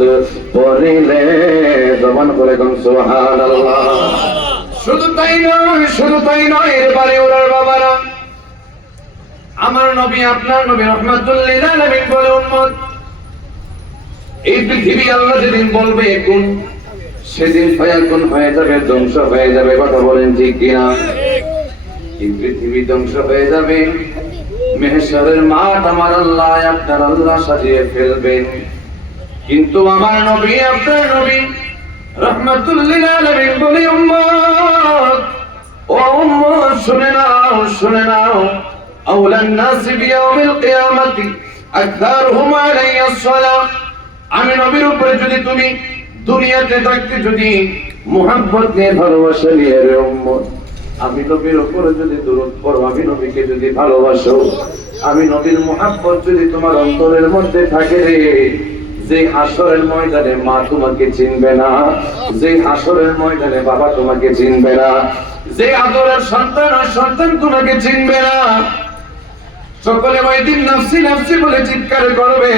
দরুদ পড়িলে জবান করে কোন সুবহানাল্লাহ। শুধু তাই নয় এবারে ওরা বাবারা, আমার নবী আপনার নবী রাহমাতুল লিল আলামিন বলে উম্মত, এই পৃথিবী আল্লাহ যেদিন বলবে কোন, সেদিন ফায়াকুন হয়ে যাবে, ধ্বংস হয়ে যাবে। কথা বলেন ঠিক কিনা? এই পৃথিবী ধ্বংস হয়ে যাবে, মেহশরের মাঠ আমার আল্লাহ আপনার আল্লাহ সাজিয়ে ফেলবেন। কিন্তু আমার নবী আপনার নবী রাহমাতুল লিল আলামিন বলে উম্মত, ও উম্মত শুনে নাও আউলান নাস বিয়াউমিল কিয়ামতি আকসারহুম আলাইহিস সালাম। আমি নবীর উপরে যদি তুমি দুনিয়াতে থাকতে যদি মুহাব্বত নিয়ে ভালোবাসা নিয়ে রে উম্মত, আমি নবীর উপরে যদি দরুদ পড়ো, আমি নবীকে যদি ভালোবাসো, আমি নবীর মুহাব্বত যদি তোমার অন্তরের মধ্যে থাকে রে, যে হাসরের ময়দানে মা তোমাকে চিনবে না, যে হাসরের ময়দানে বাবা তোমাকে চিনবে না, যে আদরের সন্তান আর সন্তান তোমাকে চিনবে না, সকলে ওই দিন নফসি নফসি বলে চিৎকার করবে।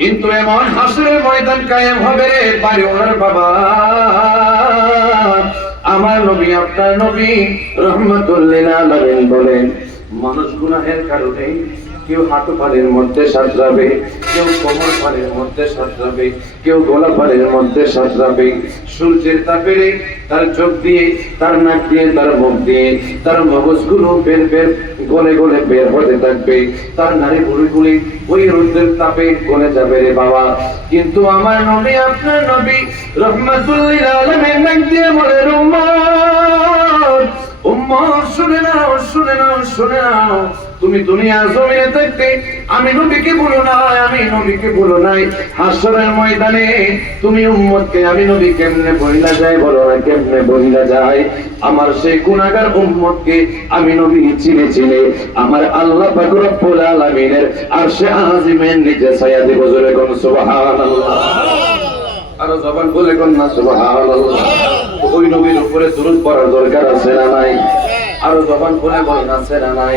কিন্তু এমন হাসরের ময়দান কায়েম হবে রে পারে ওনার বাবা, আমার নবী আপনার নবী রাহমাতুল লিল আলামিন বলেন, মানুষ গুনাহের কারণে কেউ হাঁটু পাড়ের মধ্যে সাঁতরাবে, কেউ কোমর পাড়ের মধ্যে সাঁতরাবে, কেউ গলা পাড়ের মধ্যে সাঁতরাবে। সূর্যের তাপে তার চোখ দিয়ে, তার নাক দিয়ে, তার মুখ দিয়ে তার মগজগুলো গলে গলে বের হতে থাকবে, তার নারী ভুঁড়িগুলি ওই রোদের তাপে গলে যাবে রে বাবা। কিন্তু আমার নবী আপনার নবী রাহমাতুল লিল আলামিন নাক দিয়ে বলে, উম্মত শুনে নাও, তুমি দুনিয়ার জমিনে থাকতে আমি নবীকে ভুলো নাই, হাসরের ময়দানে তুমি উম্মতকে আমি নবী কেমনে বইলা যায়, বলো না কেমনে বইলা যায়? আমার সেই গুনাহগার উম্মতকে আমি নবী চিনে আমার আল্লাহ পাক রব্বুল আলামিনের আরশে আজিমের নিচে ছায়া দিব। জোরে কোন সুবহানাল্লাহ, আর জবান বলে কোন না সুবহানাল্লাহ। ওই নবীর উপরে দরুদ পড়ার দরকার আছে না নাই? আরো জবান খুলে বলেন আছে না নাই?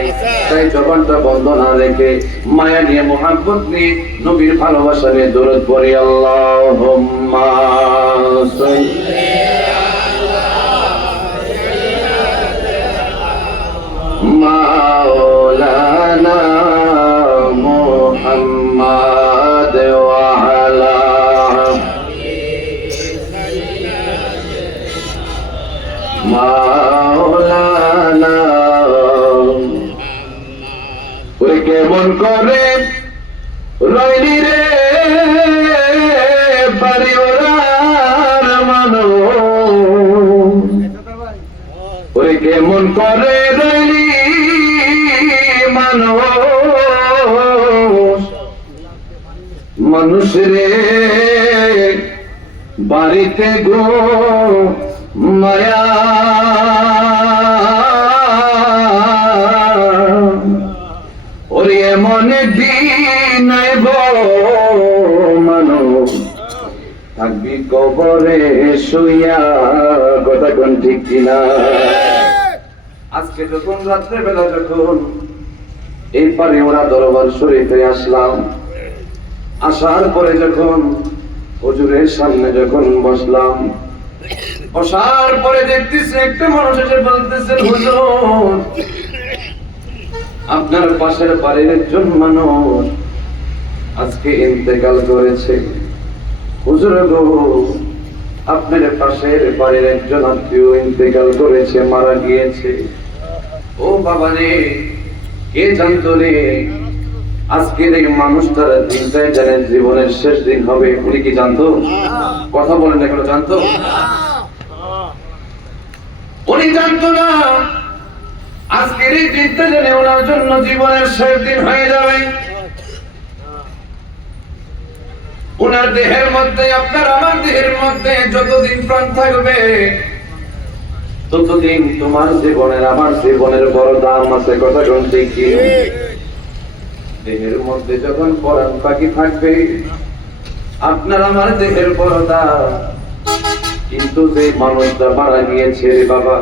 তাই জবানটা বন্ধ না রেখে মায়া নিয়ে মুহাব্বত নিয়ে নবীর ভালোবাসা নিয়ে দরুদ পড়ি। আল্লাহুম্মা সাল্লি মাওলানা মুহাম্মাদ ওয়া আলা মাওলানা। ওই কেমন করে রইলি রে বাড়ি ওরার মানুষ, ওই কেমন করে রইলি মানুষ রে বাড়িতে গো মায়া ওরে এমন দিন আইব মানুষ থাকবি কবরে শুইয়া। কথা কোন ঠিক কিনা? আজকে যখন রাত্রেবেলা যখন এই পারে ওরা দরবার শরীফে আসলাম, আসার পরে যখন হুজুরের সামনে যখন বসলাম, বসার পরে দেখতেছি একটা মানুষ এসে বলতেছে, হুজুর আপনার পাশের বাড়ির একজন মানুষ আজকে ইন্তেকাল করেছে। হুজুর গো, আপনার পাশের বাড়ির একজন আত্মীয় ইন্তেকাল করেছে, মারা গিয়েছে। ও বাবা রে, কে জানতো রে আজকের এই মানুষটার দিনটাই জানেন জীবনের শেষ দিন হবে? উনি কি জানতো? কথা বলেন, এখনো জানতো? উনি জানতো না আজকের এই দিনটা জানে ওনার জন্য জীবনের শেষ দিন হয়ে যাবে। ওনার দেহের মধ্যে, আপনার আমার দেহের মধ্যে যতদিন প্রাণ থাকবে ততদিন তোমার জীবনের আমার জীবনের বড় দাম আছে। কথা শুনতে কি? দেহের মধ্যে যখন পরাণ পাখি থাকবে আপনার আমার দেহের বড় দাম। কিন্তু যে মানুষটা মারা গিয়েছে রে বাবা,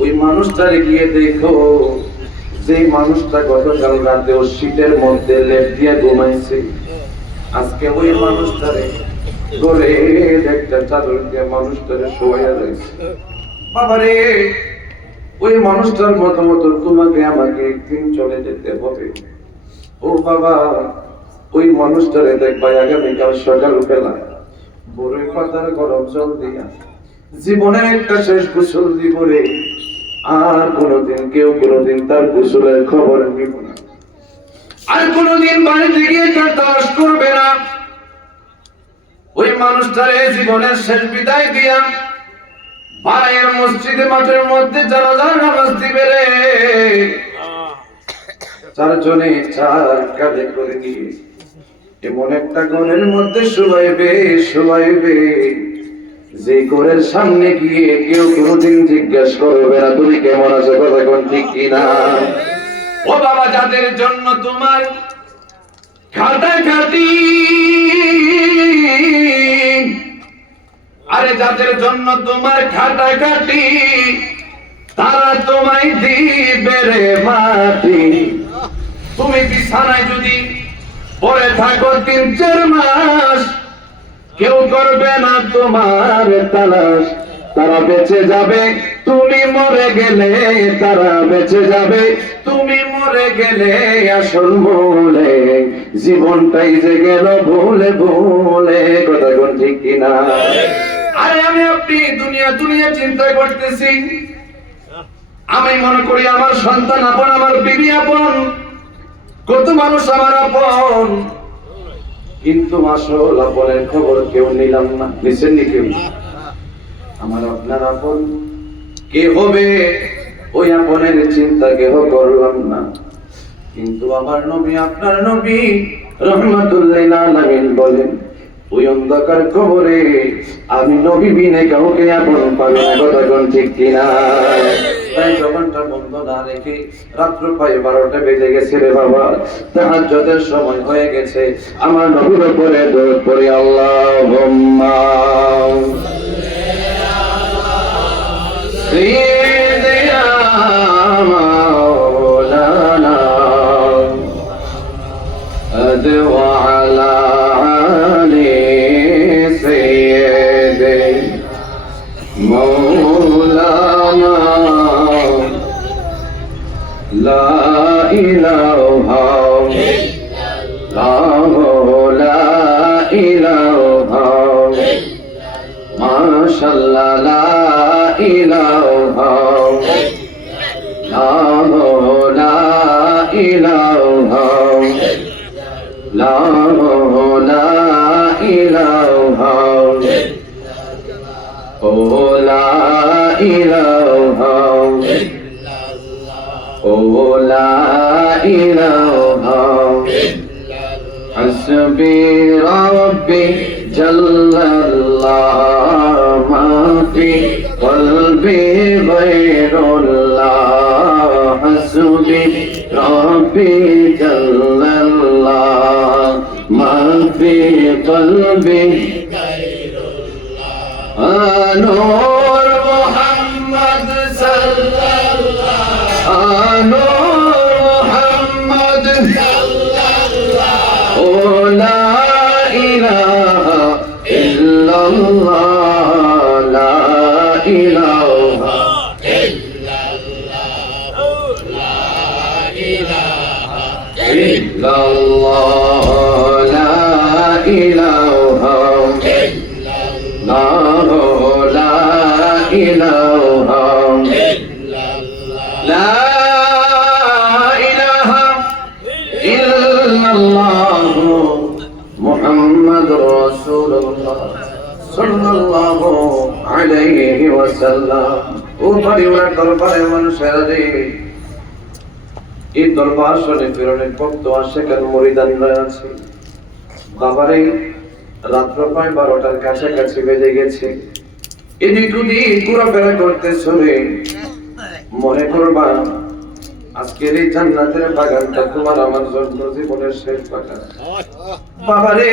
ওই মানুষটারে গিয়ে দেখো, যে মানুষটা গতকাল রাতে ও শীতের মধ্যে লেপ দিয়ে ঘুমাইছে, আজকে ওই মানুষটারে ঘরে একটা চাদর দিয়ে মানুষটারে শোয়াইয়া রয়েছে। বাবারে, ওই মানুষটার মতামত তোমাকে আমাকে একদিন চলে যেতে হবে। ও বাবা, ওই মানুষটারে দেখবা আগামীকাল সকাল বেলা বড়ই পাতার গরম জল দিয়া জীবনের একটা শেষ গোসল দিব রে। আর কোনোদিন তার গোসলের খবর নিব না, আর কোনোদিন বাড়িতে গিয়ে তার তালাশ করবে না। ওই মানুষটারে জীবনের শেষ বিদায় দিয়া বাড়ির মসজিদে মাঠের মধ্যে জানাজার নামাজ দিবে রে। চারজনে চার কাঁধে করে নিয়ে এমন একটা ঘরের মধ্যে শোয়াইবে যে ঘরের সামনে গিয়ে কেউ কোনোদিন জিজ্ঞাসা করবে না তুমি কেমন আছো, কথা কোন ঠিক কিনা। ও বাবা, যাদের জন্য তোমার খাটাখাটি, আরে যাদের জন্য তোমার খাটাখাটি, তারা তোমায় দিবে রে মাটি। তুমি বিছানায় যদি পড়ে থাকো 3-4 মাস, কেউ করবে না তোমার তালাশ। তারা বেঁচে যাবে, তুমি মরে গেলে তারা বেঁচে যাবে, তুমি মরে গেলে আসল মূলে জীবনটাই যে গেল ভুলে ভুলে, কথা কোন ঠিক কিনা। আরে আমি আপনি দুনিয়া চিন্তা করতেছি, আমি মনে করি আমার সন্তান আপন, আমার বিবি আপন, কত মানুষ আমার আপন, কিন্তু আসল আপনের খবর কেউ নিলাম না। নিছেননি কেউ? আমার আপনার আপন কে হবে ওই আপনের চিন্তা কেহ করলাম না। কিন্তু আমার নবী, আপনার নবী রহমাতুল্লিল আলামিন বলেন, ওই অন্ধকার কবরে আমি নবী বিনে কাউকে আপন পাবো না, কথা কোন ঠিক কিনা। তাই জবানটা বন্ধ না রেখে রাত্র প্রায় 12টা বেজে গেছে রে বাবা, তাহাজ্জুদের সময় হয়ে গেছে। আমার নবীর উপরে দরুদ পড়ি, আল্লাহুম্মা সাইয়্যিদিনা মাওলানা ওয়া আলা আলি সাইয়্যিদিনা মাওলানা লা ইলাহা ইল্লাল্লাহ, লা ইলাহা মাশাআল্লাহ, লা ইলাহা ইল্লাল্লাহ, লা ইলাহা ইল্লাল্লাহ, লা ইলাহা ও লা ইলাহা ও লা ইলাহা হাসবি রাব্বি জাল্লাল্লাহ মা ফি কলবি গায়রুল্লাহ, হাসবি রাব্বি জাল্লাল্লাহ মা ফি কলবি গায়রুল্লাহ, নূর মুহাম্মদ সাল্লাল্লাহ, নূর মুহাম্মদ সাল্লাল্লাহ, ও লা ইলাহা ইল্লাল্লাহ, লা ইলাহা ইল্লাল্লাহ, লা ইলাহা ইল্লাল্লাহ, লা ইলাহা ইল্লাল্লাহ, লা ইলাহা লা ইলাহা ইল্লাল্লাহ মুহাম্মাদুর রাসূলুল্লাহ সাল্লাল্লাহু আলাইহি ওয়াসাল্লাম। ও পরিবার দরবারে মানুষেরা রে, এই দরবার শরীফের অনেক ভক্ত আশিকান মুরিদানরা আছে। বাবারে, রাত্র প্রায় 12টার কাছাকাছি বেজে গেছে। এদিক ওদিক ঘোরাফেরা করতে চলে মনে করবা আজকের এই জান্নাতের বাগানটা তোমার আমার জন্য জীবনের শেষ বাগান। বাবারে,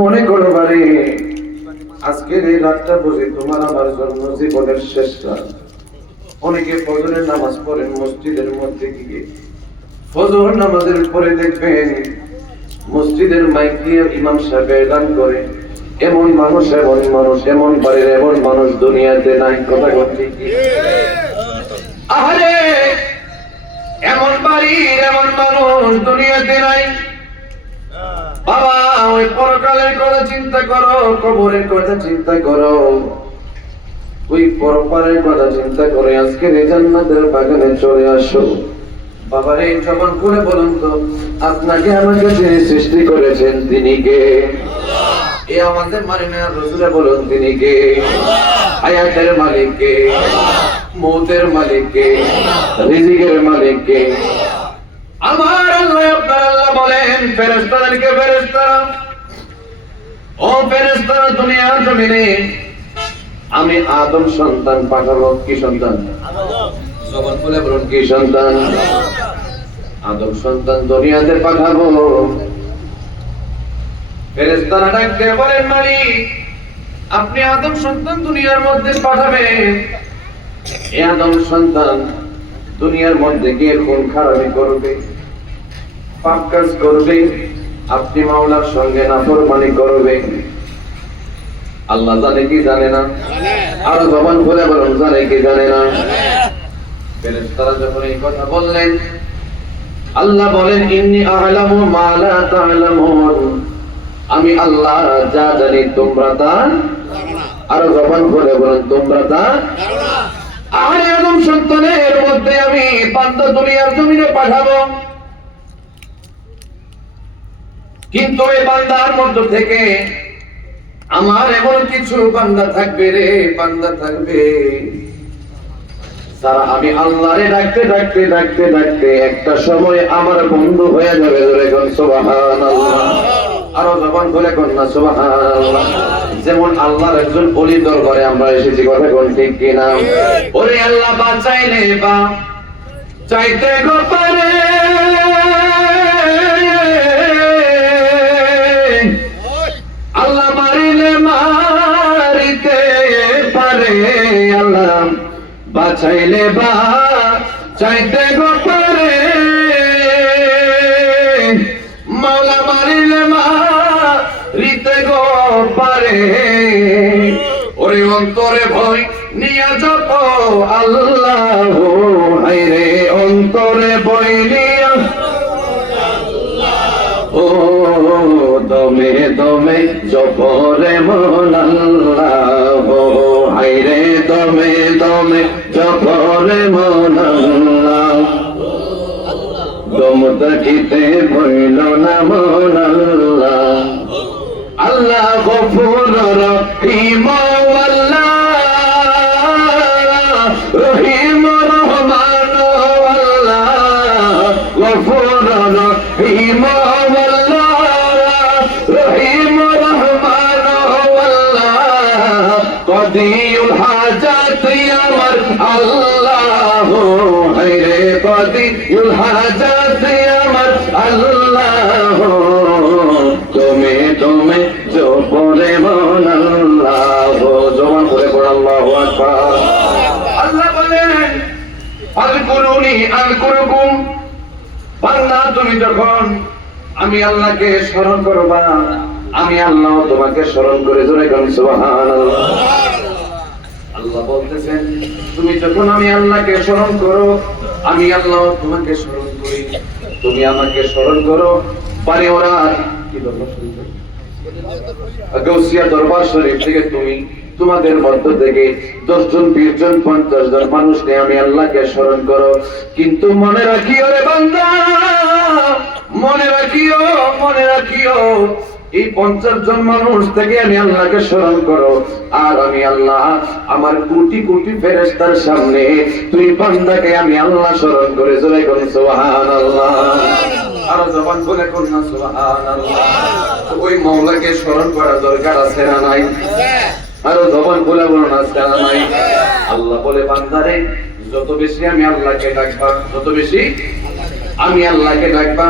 মনে করবা রে আজকের এই রাতটা বুঝি তোমার আমার জন্য জীবনের শেষ রাত। অনেকে ফজরের নামাজ পড়েন মসজিদের মধ্যে গিয়ে, ফজর নামাজের পরে দেখবেন মসজিদের মাইক দিয়ে ইমাম সাহেব এলান করে, এমন মানুষ এমন বাড়ির এমন মানুষ দুনিয়াতে নাই। কথা বলছি কি? আরে এমন বাড়ির এমন মানুষ দুনিয়াতে নাই। বাবা ওই পরকালের কথা চিন্তা করো, কবরের কথা চিন্তা করো, ওই পরপারের কথা চিন্তা করে আজকের এই জান্নাতের বাগানে চলে আসো। বাবার এই জবান খুলে বলুন তো, আপনাকে আমাকে যিনি সৃষ্টি করেছেন তিনি কে? এ আমাদের মারিনা রসুলে বলুন তিনি কে? হায়াতের মালিক কে? মৌতের মালিক কে? রিজিকের মালিক কে? আমার আল্লাহ। আপনার আল্লাহ বলেন ফেরেশতাদেরকে, ফেরেশতারা, ও ফেরেশতারা, দুনিয়ার জমিনে আমি আদম সন্তান পাঠাবো। কি সন্তান? জবান খুলে বলুন কি সন্তান? আদম সন্তান দুনিয়াতে পাঠাবো। ফেরেশতারা ডাকতে বলেন মালিক, আপনি আদম সন্তান দুনিয়ার মধ্যে পাঠাবেন। এই আদম সন্তান দুনিয়ার মধ্যে গিয়ে খুন খারাপি করবে, পাপ কাজ করবে, আপনি মাওলার সঙ্গে নাফরমানি করবে। আল্লাহ জানে কি জানে না? আর জবান খুলে বলুন জানে কি জানে না? ফেরেশতারা যখন এই কথা বললেন, আল্লাহ বলেন ইন্নী আ'লামু মা লা তা'লামুন, আমি আল্লাহ যা জানি তোমরা তা জানো না। আর জবান খুলে বলুন তোমরা তা জানো না। আর আদম সন্তানের মধ্যে আমি বান্দা দুনিয়ার জমিনে পাঠাবো, কিন্তু এই বান্দার মধ্য থেকে আমার এমন কিছু বান্দা থাকবে রে, বান্দা থাকবে যারা আমি আল্লাহরে ডাকতে ডাকতে ডাকতে ডাকতে একটা সময় আমার বন্ধু হয়ে যাবে। জোরে কোন সুবহানাল্লাহ। আরো জবান খুলে কোন না সুবহানাল্লাহ। যেমন আল্লাহর একজন ওলি দরবারে আমরা এসেছি, কথা কোন ঠিক কিনা? ওরে আল্লাহ বাঁচাইলে বা চাইতে গো পারে, আল্লাহ মারিলে মারিতে পারে, আল্লাহ বাঁচাইলে বা চাইতে গো পারে, মাওলা মারিলে মারিতে গো পারে। ওরে অন্তরে ভয় নিয়া যত আল্লাহ, হায়রে অন্তরে ভয় নিয়া, ও দমে দমে জপরে মন আল্লাহ, হায়রে দমে দমে জপরে মন আল্লাহ, দম থাকিতে ভইল না মন আল্লাহ। আল্লাহ গফুর রহিম, আল্লাহ রহিম রহমান, আল্লাহ গফুর রহিম, রহিম রহমান, আল্লাহ কদিউল হাজাত আমার আল্লাহ, হায়রে কদিউল হাজাত আমার আল্লাহ, তুমি তুমি জপরে মন আল্লাহ। জবান করে পড় আল্লাহু আকবার। আল্লাহ বলেন আযকুরুনি আযকুরুকুম, বান্দা তুমি যখন আমি আল্লাহকে স্মরণ করবা, আমি আল্লাহ তোমাকে স্মরণ করে। জোরে কোন সুবহানাল্লাহ। আল্লাহ বলতেছেন তুমি যখন আমি আল্লাহকে স্মরণ করো, আমি আল্লাহ তোমাকে স্মরণ করি, তুমি আমাকে স্মরণ করো। পারে ওরা কি দরবার শরীফ, গাউসিয়া দরবার শরীফ থেকে তুমি তোমাদের মধ্য থেকে 10 জন 20 জন 50 জন মানুষকে আমি আল্লাহকে স্মরণ করো। কিন্তু মনে রাখিও রে বান্দা, মনে রাখিও, মনে রাখিও, এই 50 জন মানুষ থেকে আমি আল্লাহকে স্মরণ করো, আর আমি আল্লাহ আমার কোটি কোটি ফেরেশতার সামনে তুই বান্দাকে আমি আল্লাহ স্মরণ করে। জোরে কোন সুবহানাল্লাহ। আর জবান বলে কোন না সুবহানাল্লাহ। ওই মাওলাকে স্মরণ করার দরকার আছে না নাই? আর জবান বলে বলো না আছে না নাই? আল্লাহ বলে বান্দারে যত বেশি আমি আল্লাহকে ডাকবা, যত বেশি আমি আল্লাহকে ডাকবা,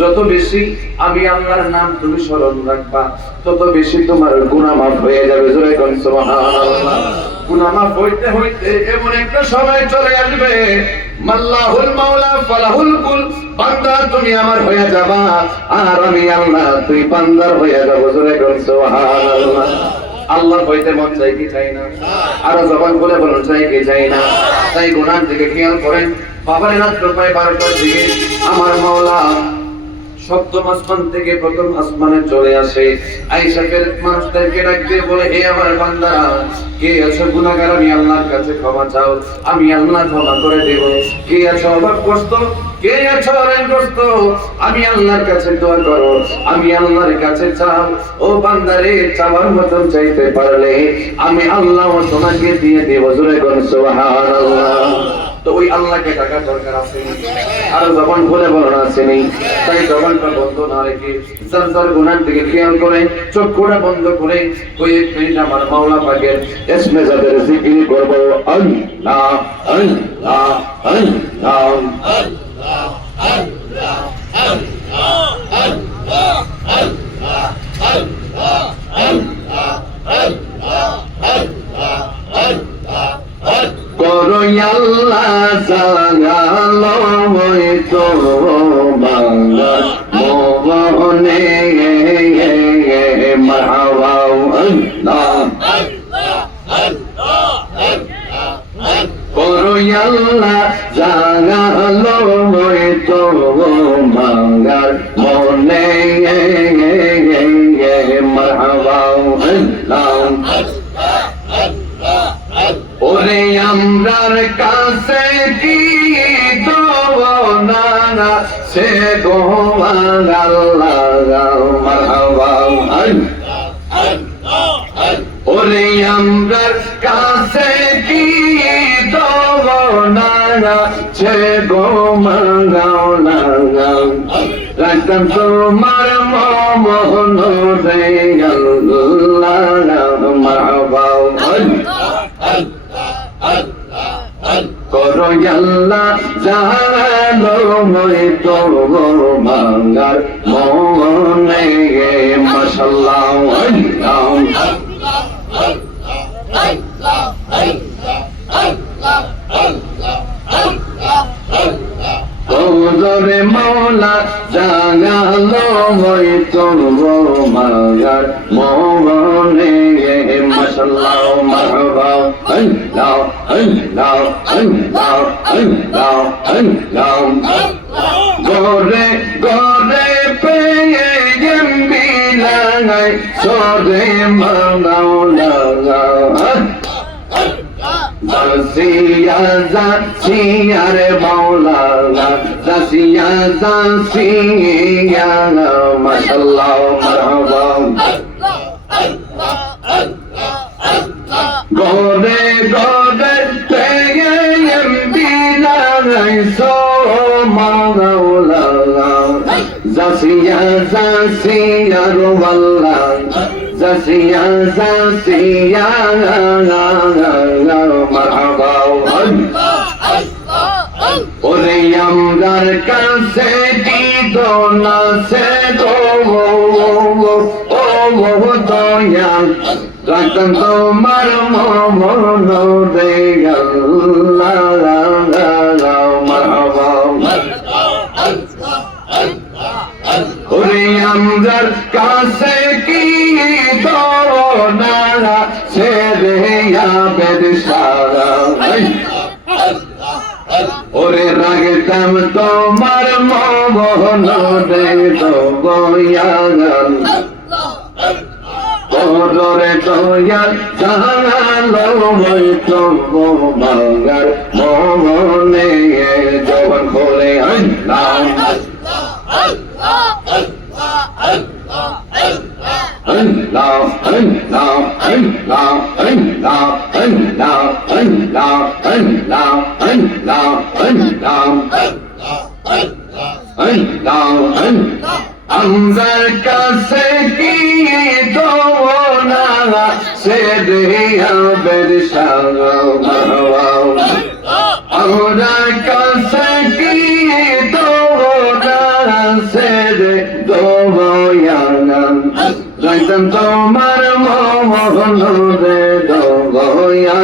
যত বেশি আমি আল্লাহর নাম তুমি স্মরণ রাখবা, তত বেশি তোমার গুনাহ মাফ হয়ে যাবে। জোরে কোন সুবহানাল্লাহ। গুনাহ মাফ হইতে হইতে এমন একটা সময় চলে আসবে, মাল্লাহুল মাওলা ফালাহুল কুল, বান্দা তুমি আমার হয়ে যাবা আর আমি আল্লাহ তুই বান্দার হয়ে যাবো। জোরে বল সুবহানাল্লাহ। আল্লাহ হইতে মন চাই কি চাই না? আর জবান বলে বলুন চাই কি চাই না? তাই গুনার দিকে খেয়াল করেন। বাবার রাত প্রায় 12টার দিকে আমার মাওলা সপ্তম আসমান থেকে প্রথম আসমানে চলে আসে, আয়েশা ফের মানুষদেরকে ডাক দিয়ে বলে, হে আমার বান্দারা, কে আছো গুনাহগার, আমি আল্লাহর কাছে ক্ষমা চাও, আমি আল্লাহ ক্ষমা করে দেব। কে আছো অভাবগ্রস্ত, কে আছো ঋণগ্রস্ত, আমি আল্লাহর কাছে দোয়া করো, আমি আল্লাহর কাছে চাও। ও বান্দারে, চাওয়ার মতন চাইতে পারলে আমি আল্লাহ তোমাকে দিয়ে দেব। জোরে বল সুবহানাল্লাহ। তো ওই আল্লাহকে ডাকার দরকার আছে, আর জবান খুলে বলার আছে নেই। তাই জবানটা বন্ধ না রেখে যার যার গুনার দিকে খেয়াল করে চক্ষুটা বন্ধ করে কয়েক মিনিট আমার মাওলা পাকের ইসমে যাদের জিকির করব। আল্লাহ আল্লাহ আল্লাহ আল্লাহ আল্লাহ আল্লাহ আল্লাহ আল্লাহ আল্লাহ আল্লাহ আল্লাহ আল্লাহ করো আল্লাহ জাগালো হয়তো বাংলা মোহনে মারহাবা। আল্লাহ করো আল্লাহ জাগালো হয়তো বাংলার মনে মারহাবা। আল্লাহ ওরে আমরার কাছে কি দোনা সে গোমান আল্লাহ মারহাবা। ওরে আমরার কাছে কি দোনা সে গোমান আল্লাহ রাখতাম তোমার মোহন রে আল্লাহ মারহাবা। করো আল্লাহ জানো হয়তো বাংলার মনে মাশাআল্লাহ। তোরে মাওলা জাগালো হয়তো বাংলার মনে মাশাআল্লাহ মারহাবা। আল্লাহ আল্লাহ আল্লাহ আল্লাহ আল্লাহ গোরে গোরে পেয়ে গম্বিলাঙাই সরে মাওলা। জাসিয়া জাসিয়া রে মাওলা, জাসিয়া জাসিয়া মাশাআল্লাহ মারহাবা। গোরে গোরে পেয়ে গম্বিলাঙাই সো মাওলা, জাসিয়া জাসিয়া রো আল্লাহ, জাসিয়া জাসিয়া মারহাবা। ওরে আমরার কাছে কি দোনা সে গো ও দয়া রাখতাম তোমার মন রে আল্লাহ মারহাবা। ওরে আমরার কাছে কি দোনা সে রে আবেদ সারা। ওরে রাগতাম তোমার মোহন রে দয়াল, ওরে দয়াল জাগালো হয়তো বাংলার মনে জবান খোলে। আল্লাহ Allah, Allah, Allah, Allah, Allah, Allah, Allah, Allah, Allah, Allah, আমরার কাছে কি দোনা সে দেয়া বেরসাওয়া। আমরার কাছে কি দোনা সে দোয়া যাইতাম তোমার মোহন রে দয়া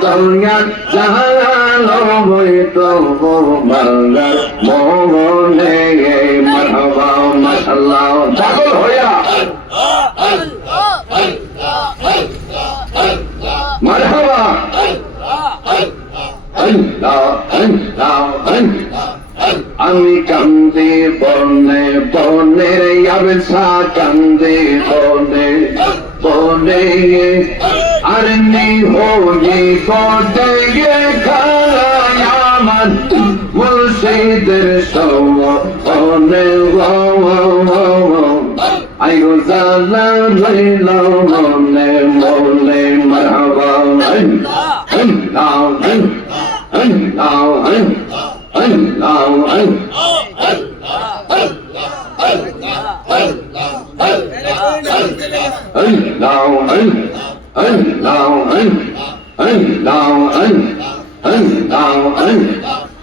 দয়া জালো বইতো বাংলার মোহনে মারহাবা মাশাআল্লাহ পাগল হইয়া মারহাবা আল্লাহ আল্লাহ আমি কান্দে বনে বনে আবেশা কান্দে বনে বনে আর নেই হোগি কোটে খায়ামান মুর্শিদের সওনে আই গো জালা লইলা মনে মনে মারহাবা আল্লাহ আল্লাহ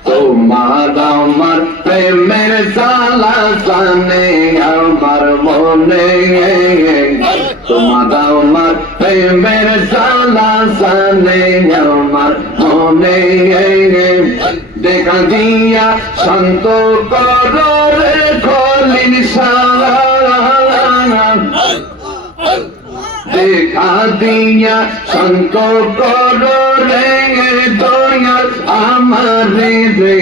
তোমার আমার প্রেমের জালা জানে আমার মনে তোমার আমার প্রেমের জালা জানে আমার মনে দেখা দিয়া শান্ত করে খলিল দেখা দিয়া শান্ত করে দয়া আমার রে রে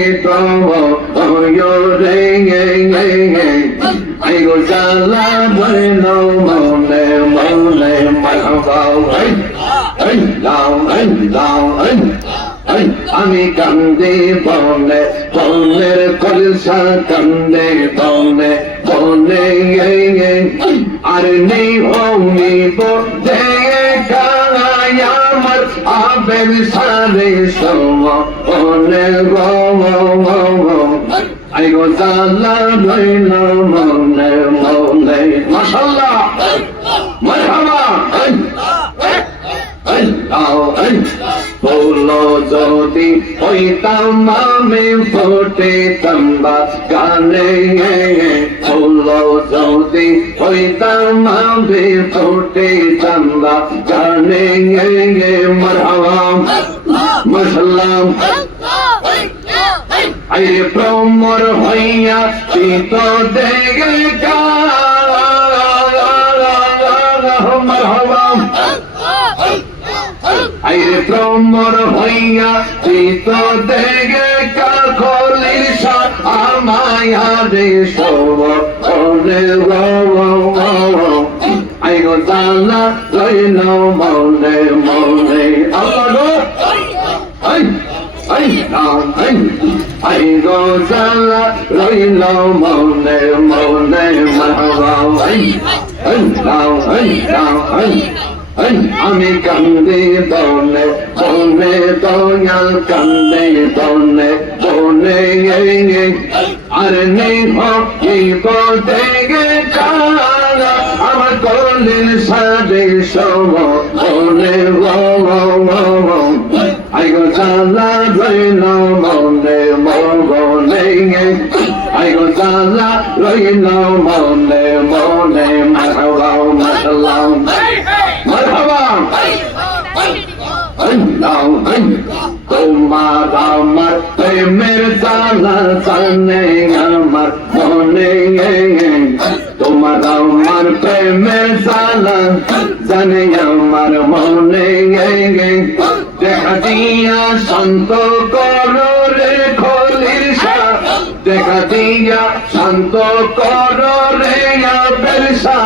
আই গো জালা বইল মনে মনে মারহাবা আমি কান্দে বনে বনের কলসা কান্দে বনে বনে আর নেই হমিব আমার আবের সারে সমনে আই গো জালা বইল মনে মনে মাশাআল্লাহ মারহাবা বলো যদি হইতাম আমি ফুটিতাম গানে বলো যদি হইতাম আমি ফুটিতাম গানে মারহাবা মাশাআল্লাহ আরে প্রমর হইয়া চিত দেগে মারহাবা আইরে প্রমর হইয়া চিত দেগে কাখলির সাথ আমায়া রে সব আই গো জালা লইল মনে মনে আল্লাহ আই গো জালা লইল মনে মনে মারহাবা আমি কান্দে বনে বনে দয়াল কান্দে বনে বনে আর নেই হকিব দেগে কালা আমার কলিল সাদে সব বনে আই গো জালা রইল মনে মনে আই গো জালা রইল মনে মনে মারহাবা মাশাআল্লাহ মারহাবা তোমার আমার প্রেমের জালা জানে আমার মনে তোমার আমার প্রেমের জালা জানে আমার মনে দেখা দিয়া শান্ত করো রে খলিল শাহ দেখা দিয়া শান্ত করো রে বেলসা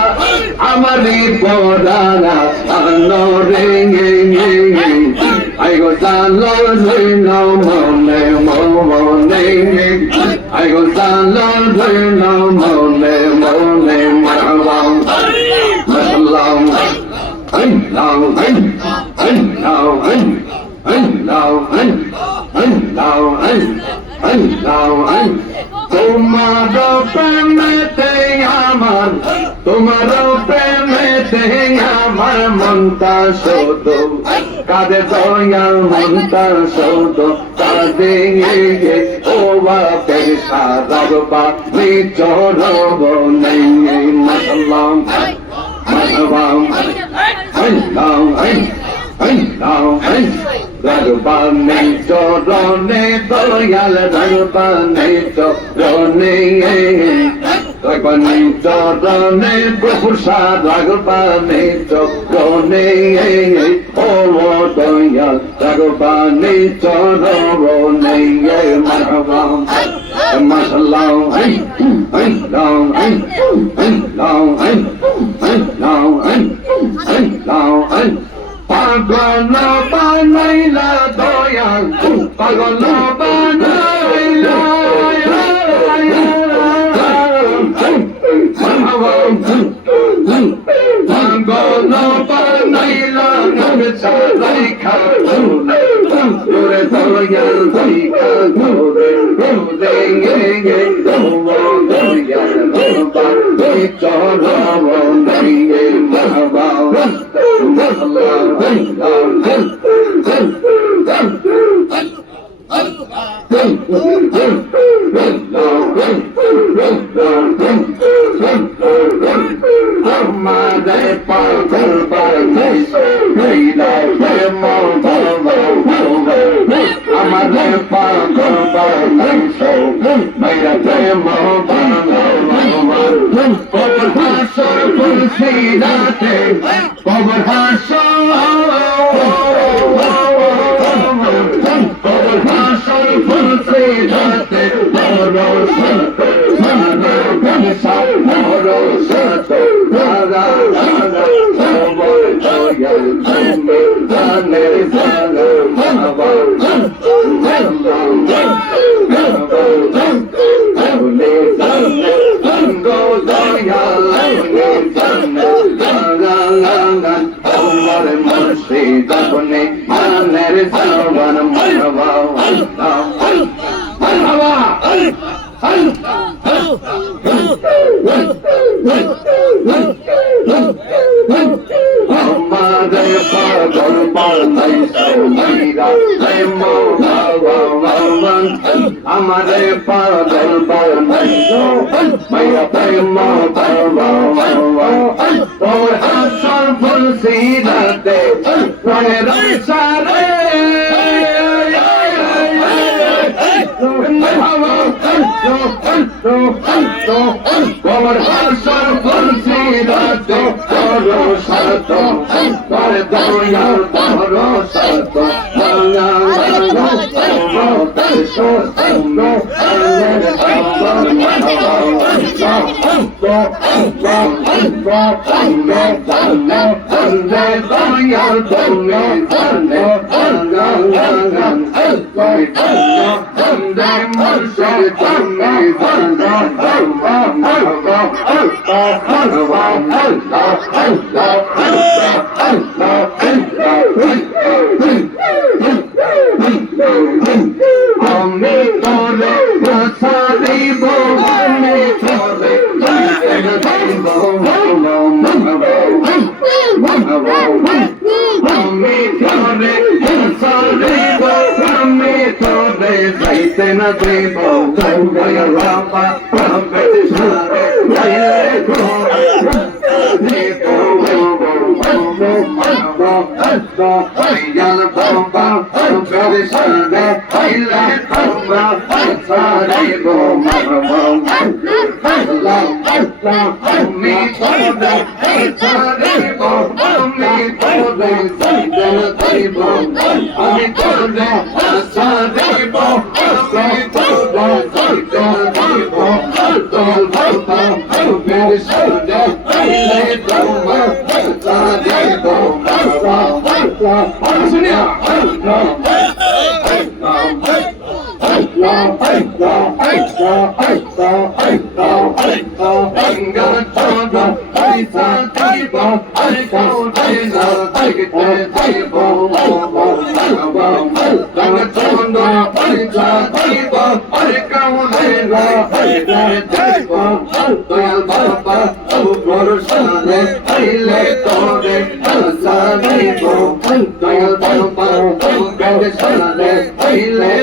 আমারি পরানা আনো রে আই গো জালো ধইল মনে মনে আই গো জালো ধইল মনে মনে মারহাবা মাশাআল্লাহ তোমার প্রেমেতে আমার তোমার প্রেমেতে আমার মনটা শোধ কাঁদে দয়াল মনটা শোধ দে ও বাপের সারাগবা চরণে মাশাআল্লাহ রঘুপানে চরণে দয়াল রঘুপানে চরণে রঘুপানে চরণে প্রভুষা রঘুপানে চরণে ও দয়াল রঘুপানে চরণে মারহাবা মাশাআল্লাহ পাগল বানাইলা দয়াল পাগল বানাইলা পাগল বানাইলা নবসা রাইখা তোরে দয়াল রাইখা তোরে তোরে গে দয়াল বাবা চরণ গে বাবা আমাদের পাগল বানাইলা আমাদের পাগল বানাইছো মেরা প্রেম কবর হাসর ফুলসিরাতে কবর হাসর কবর হাসর ফুলসিরাতে রোশন মানো গমসা রোশন রাজা রাজা কবর দয়াল তুমি জানে জানে মাবা আমারে পাগল বানাইছো মায়া প্রেম তোর হাসর ফুলসিরাতে তোরে রইসারে কবর হাসর ফুলসিরাতে তোর সাত তোর দয়াল তোর সাত আমি তোরে সারিব আমি তোরে আমি তোরে সারিব আমি তোরে যাইতে না দেব বাবা Dayal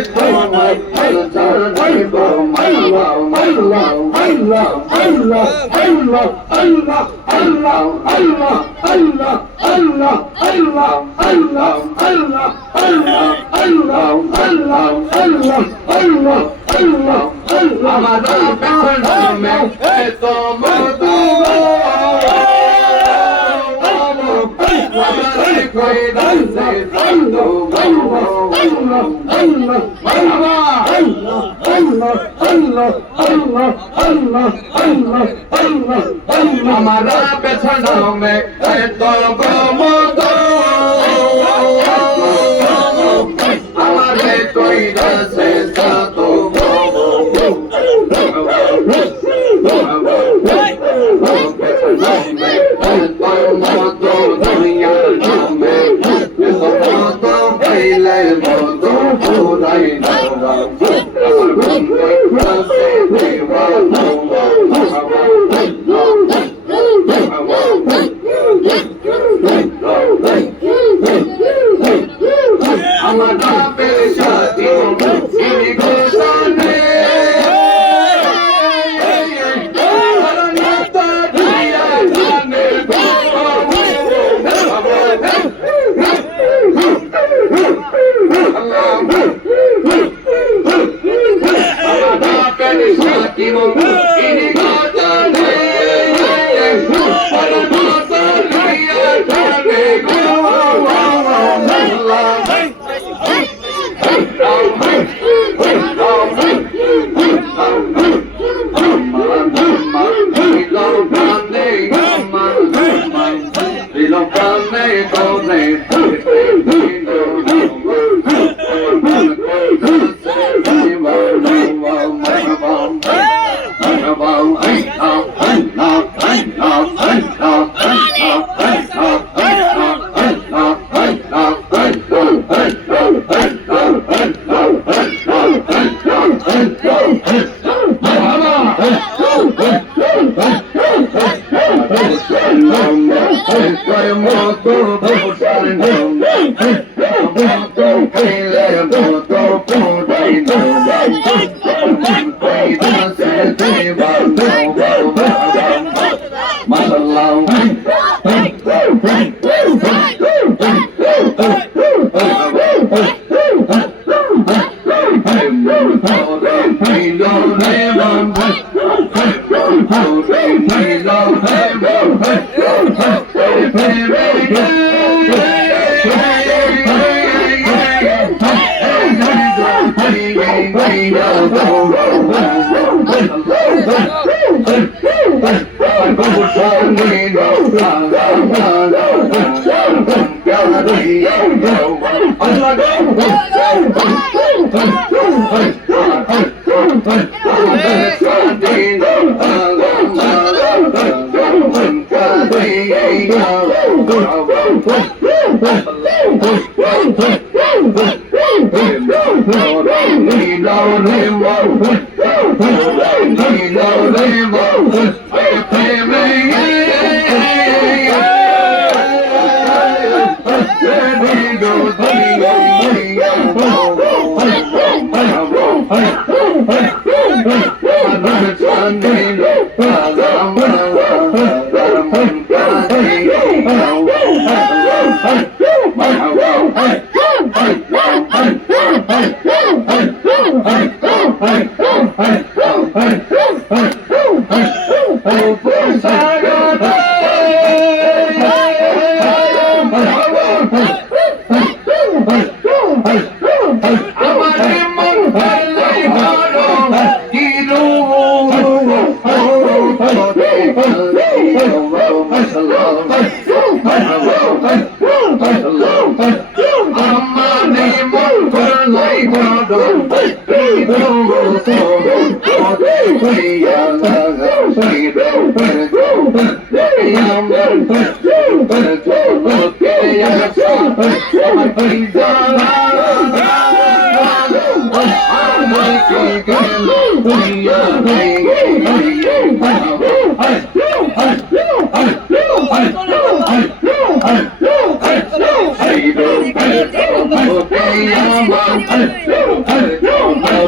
baba, Allah, Allah, Allah, Allah, Allah, Allah, Allah, Allah, Allah, Allah, Allah, Allah, Allah, Allah, Allah, Allah, Allah, Allah. Amada pesaname eto madu. Amada koi danse santo. Allah, Allah, Allah, Allah, Allah, Allah, Allah, Allah, Allah, Allah, Allah, Allah. Amada pesaname eto madu. Amada koi danse santo.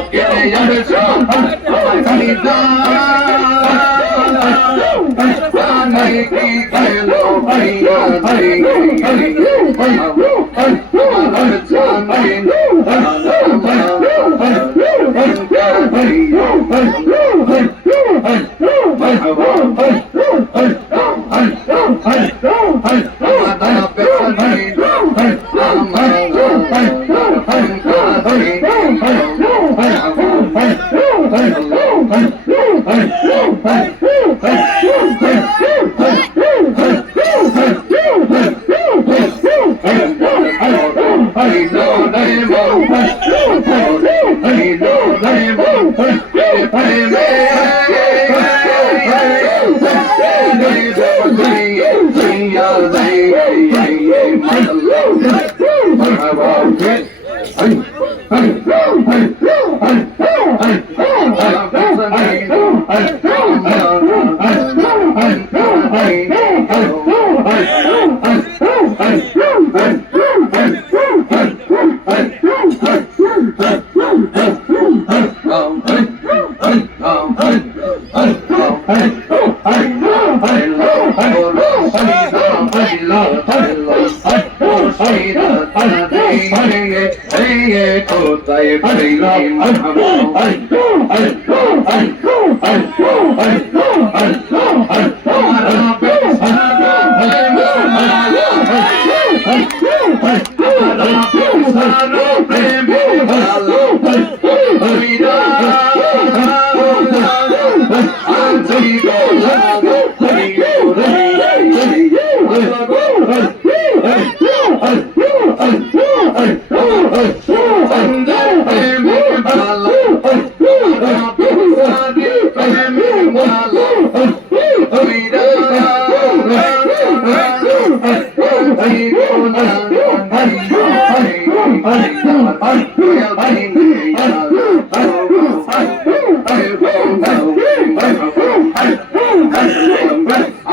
Okay, কি গেল ভাইয়া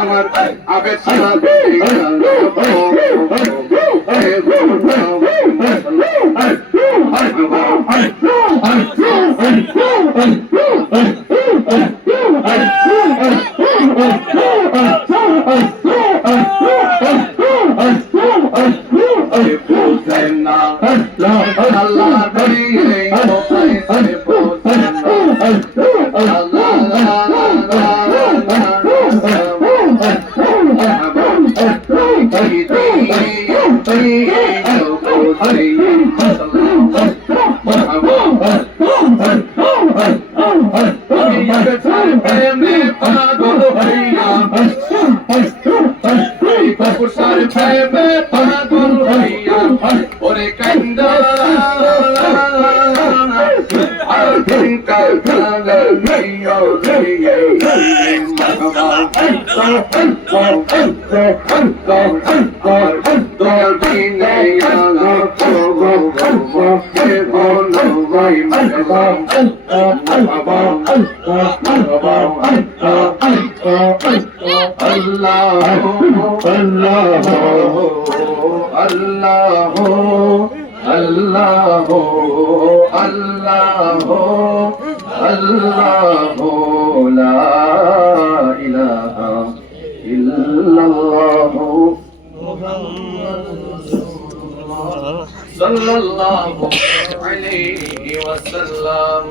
আমার জানে sallallahu alaihi wasallam.